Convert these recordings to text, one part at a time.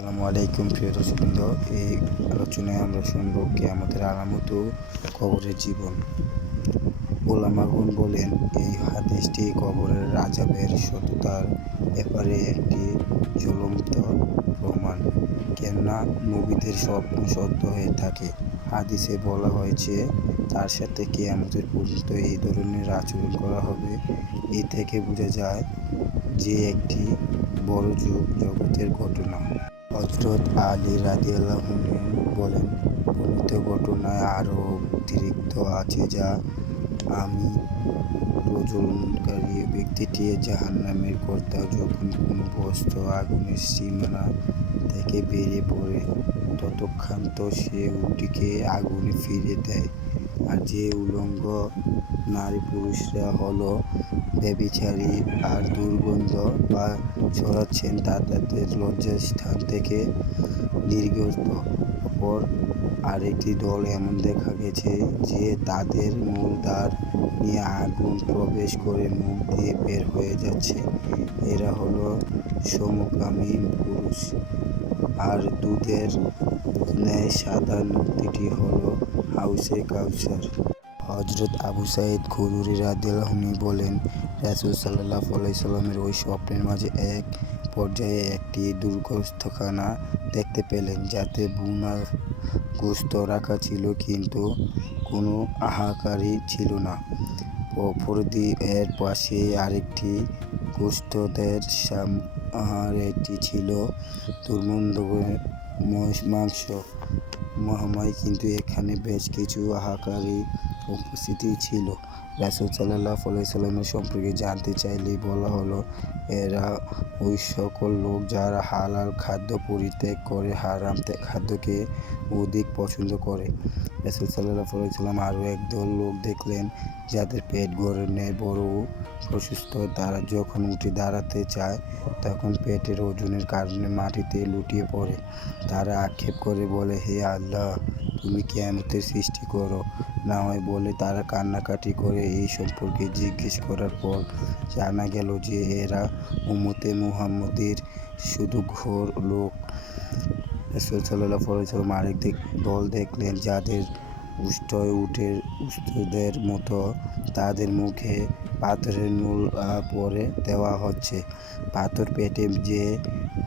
আসসালামু আলাইকুম প্রিয় দর্শকবৃন্দ। এই আলোচনায় আমরা শুনব কিয়ামতের আলামত ও কবরের জীবন। উলামাগণ বলেন, এই হাদিসটি কবরের আযাবের সত্যতার ব্যাপারে একটি জ্বলন্ত প্রমাণ। কেননা নবীদের স্বপ্ন সত্য হয়ে থাকে। হাদিসে বলা হয়েছে তার সাথে কিয়ামতের পর্যন্ত এই ধরনের আচরণ করা হবে। এ থেকে বোঝা যায় যে একটি বড় জগতের ঘটনা। হযরত আলী রাদিয়াল্লাহু আনহু বলেন, বর্ণিত ঘটনায় আরও অতিরিক্ত আছে যা আমি প্রজ্বলনকারী ব্যক্তিটি জাহান্নামের কর্তা যখন কোনো বস্তু আগুনের সীমানা থেকে বেরিয়ে পড়ে ততক্ষান্ত সে উটটিকে আগুনে ফিরিয়ে দেয়। আর যে উলঙ্গ নারী পুরুষরা হলো ব্যভিচারী আর দুর্গন্ধ বা ছড়াচ্ছেন তাদের লজ্জার স্থান থেকে নির্গত। অপর আরেকটি দল এমন দেখা গেছে যে তাদের মূলদ্বার নিয়ে আগুন প্রবেশ করে মুখ দিয়ে বের হয়ে যাচ্ছে। এরা হলো সমকামী পুরুষ। আর দুধের ন্যায় সাদা নদীটি হলো হাউজে কাউসার। হযরত আবু সাঈদ খুদরী রাদিয়াল্লাহু আনহু বলেন, রাসূল সাল্লাল্লাহু আলাইহি ওয়াসাল্লামের ওই স্বপ্নের মাঝে এক পর্যায়ে একটি দুর্গন্ধখানা দেখতে পেলেন, যাতে ভুনা গোশত রাখা ছিল, কিন্তু কোনো আহারকারী ছিল না। অপরদিকে এর পাশেই আরেকটি গোশতের সমাহারটি ছিল দুর্গন্ধময় মাংস ময়, কিন্তু এখানে বেশ কিছু আহারকারী উপস্থিত ছিল। রাসূল সাল্লাল্লাহু আলাইহি ওয়াসাল্লামের সম্পর্কে জানতে চাইলে বলা হলো, এরা ওই সকল লোক যারা হালাল খাদ্য পরিত্যাগ করে হারাম খাদ্যকে অধিক পছন্দ করে। রাসূল সাল্লাল্লাহু আলাইহি ওয়াসাল্লাম আরও একদল লোক দেখলেন যাদের পেট ঘরের ন্যায় বড় ও প্রশস্ত। তারা যখন উঠে দাঁড়াতে চায় তখন পেটের ওজনের কারণে মাটিতে লুটিয়ে পড়ে। তারা আক্ষেপ করে বলে, হে আল্লাহ, তুমি কিয়ামতের সৃষ্টি করো না হয় বলে তারা কান্নাকাটি করে। এই সম্পর্কে জিজ্ঞেস করার পর জানা গেল যে এরা উম্মতে মুহাম্মদের শুধু ঘোর লোক। রাসূল সাল্লাল্লাহু আলাইহি ওয়াসাল্লাম আরেক দল দেখলেন যাদের উষ্ঠ উটের উষ্টদের মতো। তাদের মুখে পাথরের নূলা পরে দেওয়া হচ্ছে। পাথর পেটে যে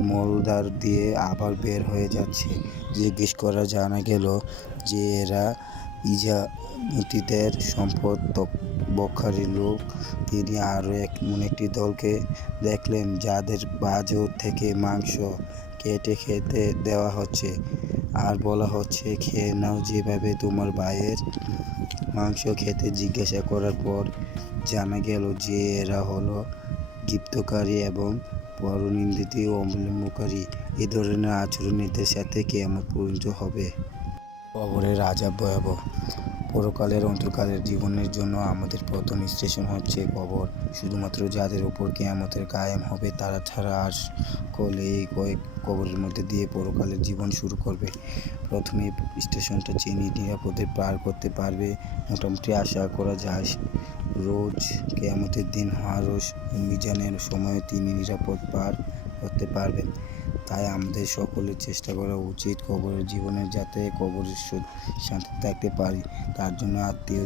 মলদ্বার দিয়ে আবার বের হয়ে যাচ্ছে। জিজ্ঞেস করা জানা গেল যে এরা ইজামতীদের সম্পদ বখারি লোক। তিনি আরও এমন একটি দলকে দেখলেন যাদের বাজর থেকে মাংস কেটে খেতে দেওয়া হচ্ছে আর বলা হচ্ছে, খেয়ে নাও যেভাবে তোমার ভাইয়ের মাংস খেতে। জিজ্ঞাসা করার পর জানা গেল যে এরা হলো গীবতকারী এবং পরনিন্দা ও অবলম্বনকারী। এ ধরনের আচরণ এদের সাথে কিয়ামত পর্যন্ত হবে। কবরের আযাব ভয়াবহ। পরকালের অন্তরকালের জীবনের জন্য আমাদের প্রথম স্টেশন হচ্ছে কবর। শুধুমাত্র যাদের উপর কিয়ামতের কায়েম হবে তারা ছাড়া আর সকলে এই কবরের মধ্যে দিয়ে পরকালের জীবন শুরু করবে। প্রথমে স্টেশনটা যিনি নিরাপদে পার করতে পারবে, মোটামুটি আশা করা যায় রোজ কিয়ামতের দিন আরশ ও মিজানের সময় তিনি নিরাপদ পার করতে পারবেন। তাই আমাদের সকলের চেষ্টা করা উচিত কবরের জীবনে যাতে কবরের শান্তি থাকতে পারি, তার জন্য আত্মীয়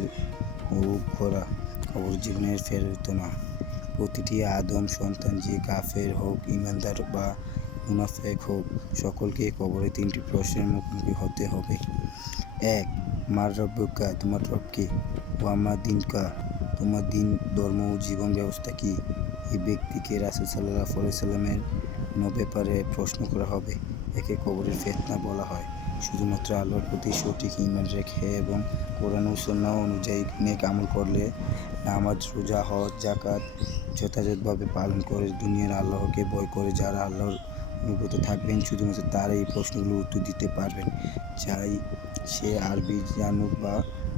করা কবর জীবনের ফেরত না। প্রতিটি আদম সন্তান, যে কাফের হোক, ঈমানদার বা মুনাফেক হোক, সকলকে কবরে তিনটি প্রশ্নের মুখোমুখি হতে হবে। ১. মার রব্বুকা, তোমার রব কে? ওয়া মা দীনুকা, তোমার দিন, ধর্ম ও জীবন ব্যবস্থা কি? এই ব্যক্তিকে রাসূল সাল্লাল্লাহু আলাইহি ওয়াসাল্লামের ব্যাপারে প্রশ্ন করা হবে। একে কবরের ফিতনা বলা হয়। শুধুমাত্র আল্লাহর প্রতি সঠিক ঈমান রেখে এবং কোরআন ও সুন্নাহ অনুযায়ী নেক আমল করলে, নামাজ, রোজা, হজ, যাকাত যথাযথভাবে পালন করে দুনিয়ার আল্লাহকে ভয় করে যারা আল্লাহর অনুগত থাকবেন, শুধুমাত্র তারাই এই প্রশ্নগুলোর উত্তর দিতে পারবেন। চাই সে আরবি জানুক বা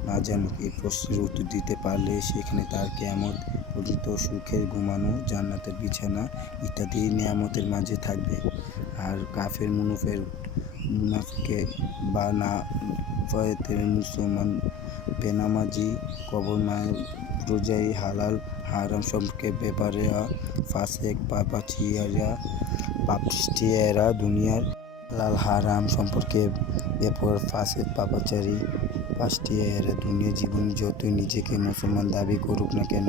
না জানুক, এই প্রশ্নের উত্তর দিতে পারলে সেখানে তার কিয়ামত পর্যন্ত সুখের ঘুমানো, জান্নাতের বিছানা ইত্যাদি নেয়ামতের মাঝে থাকবে। আর কাফের, মুনাফিক বা নাফরতের মুসলমান, বেনামাজি, কবর মায়ের পূজারী, হালাল হারাম সম্পর্কে ব্যাপারে ফাসেক, পাপাচিয়া, পাপিষ্টি, এরা দুনিয়ার লাল হারাম সম্পর্কে ব্যাপার ফাসেদ পাপাচারী পাঁচটি এরা দুনিয়া জীবনে যতই নিজেকে মুসলমান দাবি করুক না কেন,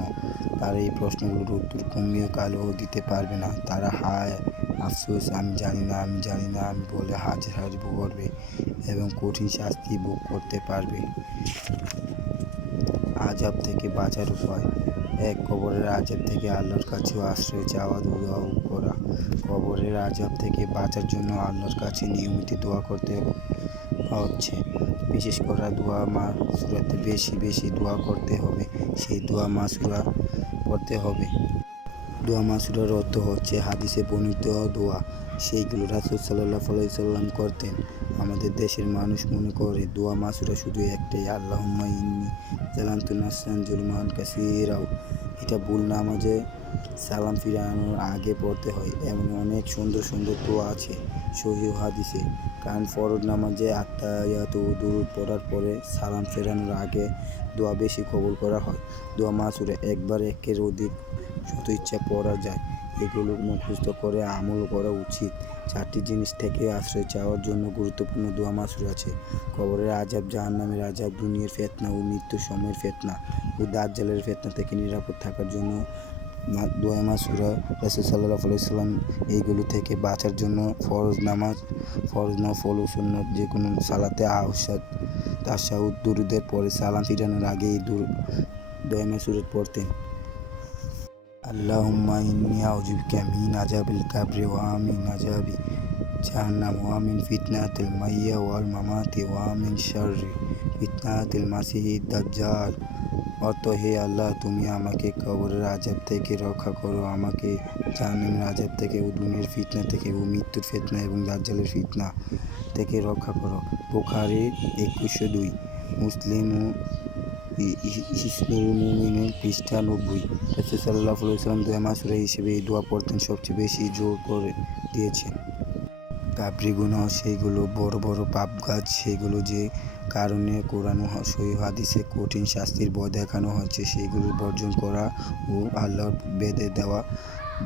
তারা এই প্রশ্নগুলোর উত্তর কমিও কালেও দিতে পারবে না। তারা হায় আফসোস, আমি জানি না, আমি জানি না আমি বলে হাজার হাজার করবে এবং কঠিন শাস্তি ভোগ করতে পারবে। আযাব থেকে বাঁচার উপায়: ১. কবরের আযাব থেকে আল্লাহর কাছেও আশ্রয় চাওয়া, দোয়া করা। কবরের আযাব থেকে বাঁচার জন্য আল্লাহর কাছে নিয়মিত দোয়া করতে হচ্ছে। বিশেষ করে দোয়া মাসুরাতে বেশি বেশি দোয়া করতে হবে। সেই দোয়া মাসুরা পড়তে হবে। দোয়া মাসুরার অর্থ হচ্ছে হাদিসে বর্ণিত দোয়া, সেইগুলো রাসূল সাল্লাল্লাহু আলাইহি সাল্লাম করতেন। আমাদের দেশের মানুষ মনে করে দোয়া মাসুরা শুধু একটাই, আল্লাহুম্মা ইন্নী যালামতু নাফসান যুলমান কাসীরাও। এটা ভুল। নামাজে সালাম ফিরানোর আগে পড়তে হয় এমন অনেক সুন্দর সুন্দর দোয়া আছে সহিহ হাদিসে। কারণ ফরজ নামাজে আত্তাহিয়াতু ও দুরূদ পড়ার পরে সালাম ফেরানোর আগে দোয়া বেশি কবুল করা হয়। দোয়া মাসুরা একবার একের অধিক যত ইচ্ছা পড়া যায়। এগুলো মুখস্থ করে আমল করা উচিত। 4টি জিনিস থেকে আশ্রয় চাওয়ার জন্য গুরুত্বপূর্ণ দোয়া মাসুরা আছে: কবরের আযাব, জাহান্নামের আযাব, দুনিয়ার ফিতনা ও মৃত্যুর সময়ের ফিতনা ও দাজ্জালের ফিতনা থেকে নিরাপদ থাকার জন্য দোয়া মাসুরা। রাসূল সাল্লাল্লাহু আলাইহি সাল্লাম এইগুলো থেকে বাঁচার জন্য ফরজ নামাজ, ফরজ নফল ও সুন্নত যে কোনো সালাতে তাশাহুদ দুরূদের পরে সালাম ফিরানোর আগে এই দোয়া মাসুরা পড়তেন। আল্লাহুম্মা ইন্নী আউযু বিকা মিন আযাবিল কাবরি ওয়া মিন আযাবি জাহান্নাম ওয়া মিন ফিতনাতিল মাহইয়া ওয়াল মামাতি ওয়া মিন শাররি ফিতনাতিল মাসিহিদ দাজ্জাল। অর্থ: হে আল্লাহ, তুমি আমাকে কবরের আযাব থেকে রক্ষা করো, আমাকে জাহান্নামের আযাব থেকে ও দুনিয়ার ফিতনা থেকে ও মৃত্যুর ফিতনা এবং দাজ্জালের ফিতনা থেকে রক্ষা করো। বুখারী 2102, মুসলিম ও হিসনুল মুমিনুন পৃষ্ঠা 90। রাসূল সাল্লাল্লাহু আলাইহি সাল্লাম দোয়া মাসুরা হিসেবে এই দোয়া পড়তেন সবচেয়ে বেশি জোর করে দিয়েছেন। কাবরি গুনাহ, সেইগুলো বড় বড় পাপ কাজ, সেগুলো যে কারণে কোরআন ও সহিহ হাদিসে কঠিন শাস্তির ভয় দেখানো হয়েছে, সেইগুলো বর্জন করা ও আল্লাহর বেঁধে দেওয়া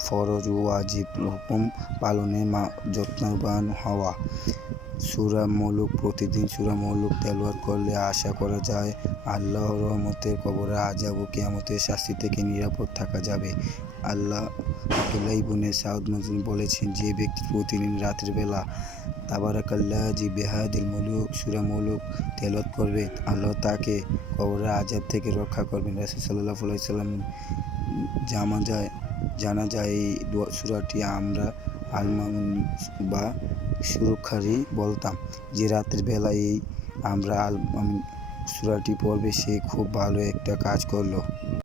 ফরজ ও ওয়াজিব হুকুম পালনে যত্নবান হওয়া। সূরা মুলক, প্রতিদিন সূরা মুলক তেলাওয়াত করলে আশা করা যায় আল্লাহর রহমতের, কবরের আযাব ও কিয়ামতের শাস্তি থেকে নিরাপদ থাকা যাবে। আব্দুল্লাহ ইবনে সাউদ মাজনি বলেছেন, যে ব্যক্তি প্রতিদিন রাতের বেলা তাবারাকাল্লাযী বিয়াদিল মুলক সূরা মুলক তেলাওয়াত করবে, আল্লাহ তাকে কবরের আযাব থেকে রক্ষা করবেন। রাসূল সাল্লাল্লাহু আলাইহি সাল্লাম জানাজায় এই সূরাটি আমরা আল-মামুন বা সুরক্ষারি বলতাম। যে রাতের বেলায় এই আমরা আল-মামুন সূরাটি পড়বে সে খুব ভালো একটা কাজ করলো।